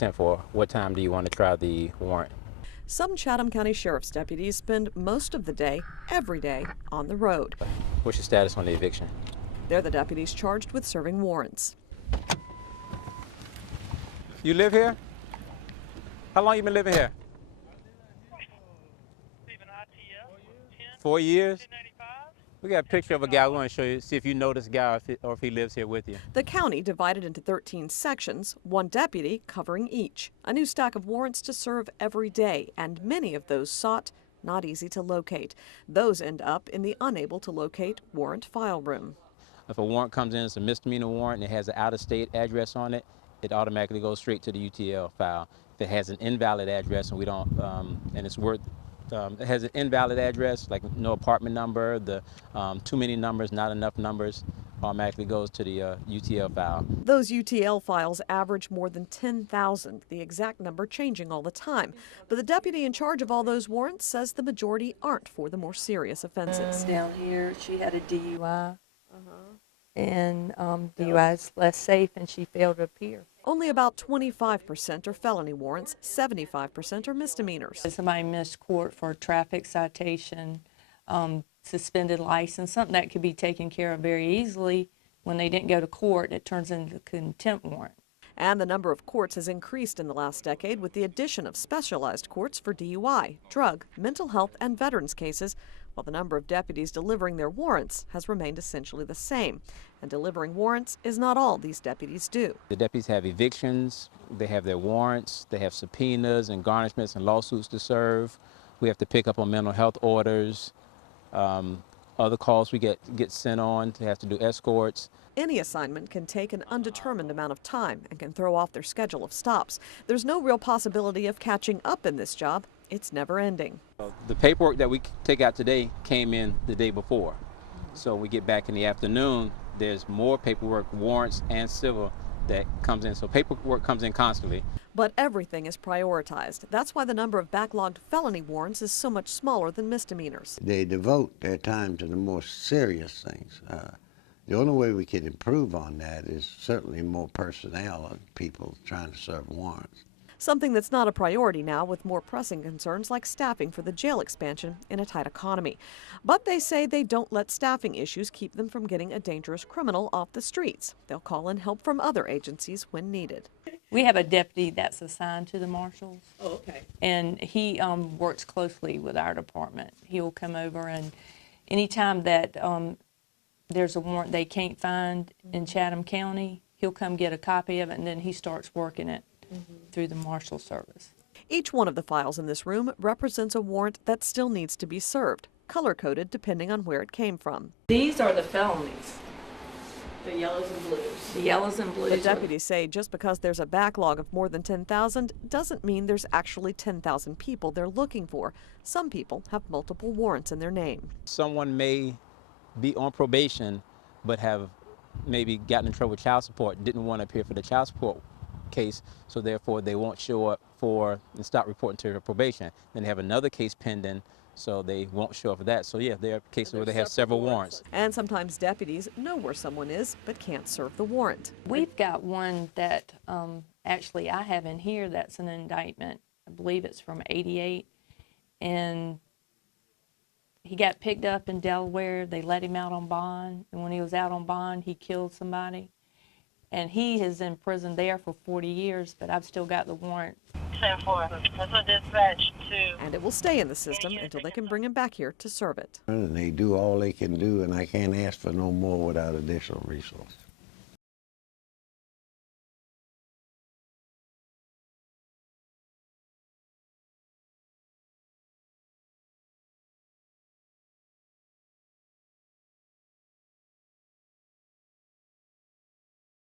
10-4. What time do you want to try the warrant? Some Chatham County Sheriff's deputies spend most of the day, every day, on the road. What's your status on the eviction? They're the deputies charged with serving warrants. You live here? How long you been living here? 4 years? We got a picture of a guy. We want to show you, see if you know this guy or if he lives here with you. The county divided into 13 sections, one deputy covering each. A new stack of warrants to serve every day, and many of those sought, not easy to locate. Those end up in the unable to locate warrant file room. If a warrant comes in, it's a misdemeanor warrant, and it has an out-of-state address on it, it automatically goes straight to the UTL file. If it has an invalid address and we don't, and it's worth, it has an invalid address, like no apartment number, too many numbers, not enough numbers, automatically goes to the UTL file. Those UTL files average more than 10,000, the exact number changing all the time. But the deputy in charge of all those warrants says the majority aren't for the more serious offenses. Down here, she had a DUI, and DUI is less safe, and she failed to appear. Only about 25% are felony warrants, 75% are misdemeanors. Somebody missed court for a traffic citation, suspended license, something that could be taken care of very easily. When they didn't go to court, it turns into a contempt warrant. And the number of courts has increased in the last decade with the addition of specialized courts for DUI, drug, mental health, and veterans cases, while the number of deputies delivering their warrants has remained essentially the same. And delivering warrants is not all these deputies do. The deputies have evictions, they have their warrants, they have subpoenas and garnishments and lawsuits to serve. We have to pick up on mental health orders. Other calls we get sent on to have to do escorts. Any assignment can take an undetermined amount of time and can throw off their schedule of stops. There's no real possibility of catching up in this job. It's never ending. The paperwork that we take out today came in the day before. So we get back in the afternoon, there's more paperwork, warrants and civil that comes in. So paperwork comes in constantly. But everything is prioritized. That's why the number of backlogged felony warrants is so much smaller than misdemeanors. They devote their time to the more serious things. The only way we can improve on that is certainly more personnel and people trying to serve warrants. Something that's not a priority now with more pressing concerns like staffing for the jail expansion in a tight economy. But they say they don't let staffing issues keep them from getting a dangerous criminal off the streets. They'll call in help from other agencies when needed. We have a deputy that's assigned to the marshals. Oh, okay. And he works closely with our department. He'll come over, and anytime that there's a warrant they can't find in Chatham County, he'll come get a copy of it, and then he starts working it through the marshal service. Each one of the files in this room represents a warrant that still needs to be served, color-coded depending on where it came from. These are the felonies. The yellows and blues. The yellows and blues. The deputies say just because there's a backlog of more than 10,000 doesn't mean there's actually 10,000 people they're looking for. Some people have multiple warrants in their name. Someone may be on probation but have maybe gotten in trouble with child support, didn't want to appear for the child support case, so therefore they won't show up and stop reporting to their probation. Then they have another case pending, so they won't show up for that. So yeah, there are cases where they have several warrants. And sometimes deputies know where someone is but can't serve the warrant. We've got one that actually I have in here that's an indictment. I believe it's from '88, and he got picked up in Delaware. They let him out on bond, and when he was out on bond, he killed somebody. And he is in prison there for 40 years, but I've still got the warrant. 10-4. That's a dispatch to. And it will stay in the system until they can bring him back here to serve it. And they do all they can do, and I can't ask for no more without additional resources.